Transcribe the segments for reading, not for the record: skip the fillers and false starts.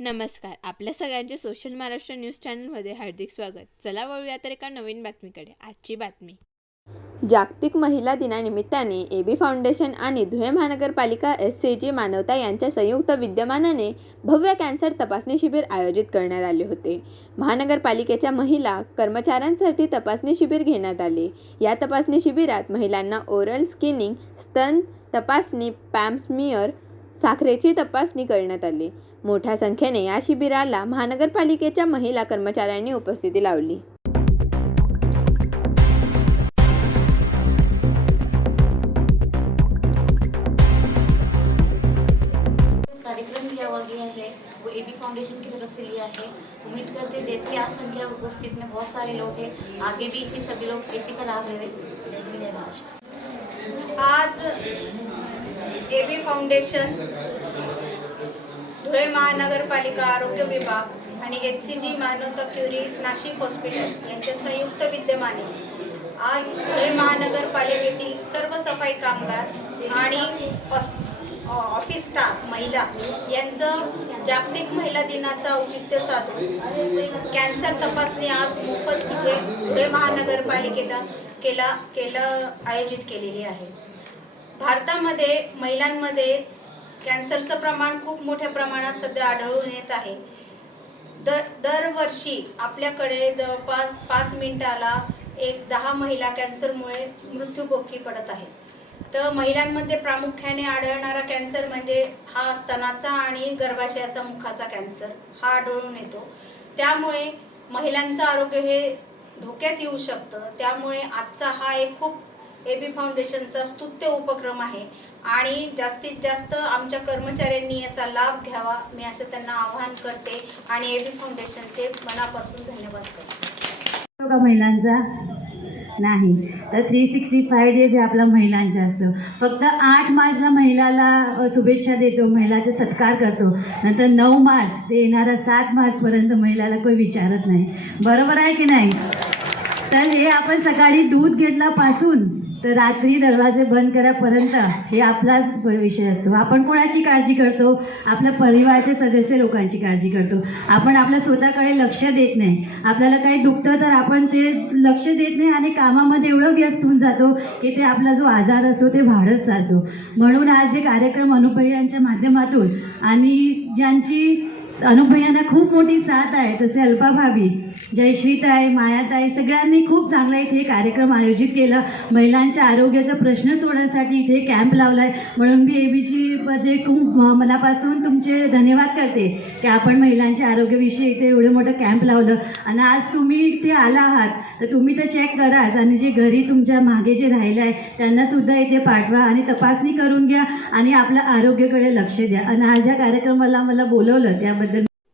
नमस्कार. आपल्या सगळ्यांचे सोशल महाराष्ट्र न्यूज चॅनलमध्ये हार्दिक स्वागत. चला वळूया तर एका नवीन बातमीकडे. आजची बातमी. जागतिक महिला दिनानिमित्ताने एबी फाउंडेशन आणि धुळे महानगरपालिका SCG मानवता यांच्या संयुक्त विद्यमानाने भव्य कॅन्सर तपासणी शिबिर आयोजित करण्यात आले होते. महानगरपालिकेच्या महिला कर्मचाऱ्यांसाठी तपासणी शिबिर घेण्यात आले. या तपासणी शिबिरात महिलांना ओरल स्किनिंग, स्तन तपासणी, पॅम स्मिअर, साखरेची तपासणी करण्यात आली. मोठ्या संख्येने या शिबिराला महानगरपालिकेच्या महिला कर्मचाऱ्यांनी उपस्थिती लावली. कार्यक्रम लिया हुआ गया है वो एबी फाउंडेशन की तरफ से लिया है। उम्मीद करते जैसे आज संख्या उपस्थित में बहुत सारे लोग हैं, आगे भी इसे सभी लोग इसी का लाभ लेंगे। जय हिंद, जय महाराष्ट्र। आज एबी फाउंडेशन, धुळे महानगरपालिका आरोग्य विभाग आणि SCG मानवता क्युरी नाशिक हॉस्पिटल यांच्या संयुक्त विद्यमाने आज धुळे महानगरपालिकेतील सर्व सफाई कामगार आणि ऑफिस स्टाफ महिला यांचं जागतिक महिला दिनाचं औचित्य साधून कॅन्सर तपासणी आज मोफत इथे धुळे महानगरपालिकेला आयोजित केलेली आहे. भारतामध्ये महिलांमध्ये कॅन्सरचं प्रमाण खूप मोठ्या प्रमाणात सध्या आढळून येत आहे. दरवर्षी आपल्याकडे जवळपास 5 मिनिटाला 10 महिला कॅन्सरमुळे मृत्युमुखी पडत आहेत. तर महिलांमध्ये प्रामुख्याने आढळणारा कॅन्सर म्हणजे हा स्तनाचा आणि गर्भाशयाचा मुखाचा कॅन्सर हा आढळून येतो. त्यामुळे महिलांचं आरोग्य हे धोक्यात येऊ शकतं. त्यामुळे आजचा हा एक खूप एबी फाउंडेशनचा स्तुत्य उपक्रम आहे आणि जास्तीत जास्त आमच्या कर्मचाऱ्यांनी याचा लाभ घ्यावा मी असं त्यांना आवाहन करते आणि एबी फाउंडेशनचे मनापासून धन्यवाद करते. महिलांचा नाही तर 365 डेज हे आपला महिलांचा असतो. फक्त 8 मार्चला महिलाला शुभेच्छा देतो, महिलाचा सत्कार करतो. नंतर 9 मार्च ते येणारा 7 मार्चपर्यंत महिलाला कोणी विचारत नाही. बरोबर आहे की नाही? तर हे आपण सकाळी दूध घेतल्यापासून तर रात्री दरवाजे बंद करापर्यंत हे आपलाच विषय असतो. आपण कोणाची काळजी करतो? आपल्या परिवाराचे सदस्य लोकांची काळजी करतो. आपण आपल्या स्वतःकडे लक्ष देत नाही. आपल्याला काही दुखतं तर आपण ते लक्ष देत नाही आणि कामामध्ये एवढं व्यस्त होऊन जातो की ते आपला जो आजार असतो ते वाढत चालतो. म्हणून आज हे कार्यक्रम अनुपयांच्या माध्यमातून आणि ज्यांची अनुपयांना खूप मोठी साथ आहे तसे अल्पाभावी, जयश्रीताई, मायाताई सगळ्यांनी खूप चांगला इथे कार्यक्रम आयोजित केला. महिलांच्या आरोग्याचा प्रश्न सोडवण्यासाठी इथे कॅम्प लावला आहे. म्हणून मी एबीची खूप मनापासून तुमचे धन्यवाद करते की आपण महिलांच्या आरोग्याविषयी इथे एवढं मोठं कॅम्प लावलं. आणि आज तुम्ही इथे आला आहात तर तुम्ही तर चेक कराच आणि जे घरी तुमच्या मागे जे राहिले आहे त्यांनासुद्धा इथे पाठवा आणि तपासणी करून घ्या आणि आपल्या आरोग्याकडे लक्ष द्या. आणि आज या कार्यक्रमाला मला बोलवलं त्याबद्दल.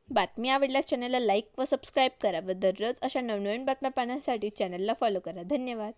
बातमी आवडल्यास चॅनलला लाईक व सबस्क्राईब करा व दररोज अशा नवनवीन बातम्या पाहण्यासाठी चॅनलला फॉलो करा. धन्यवाद.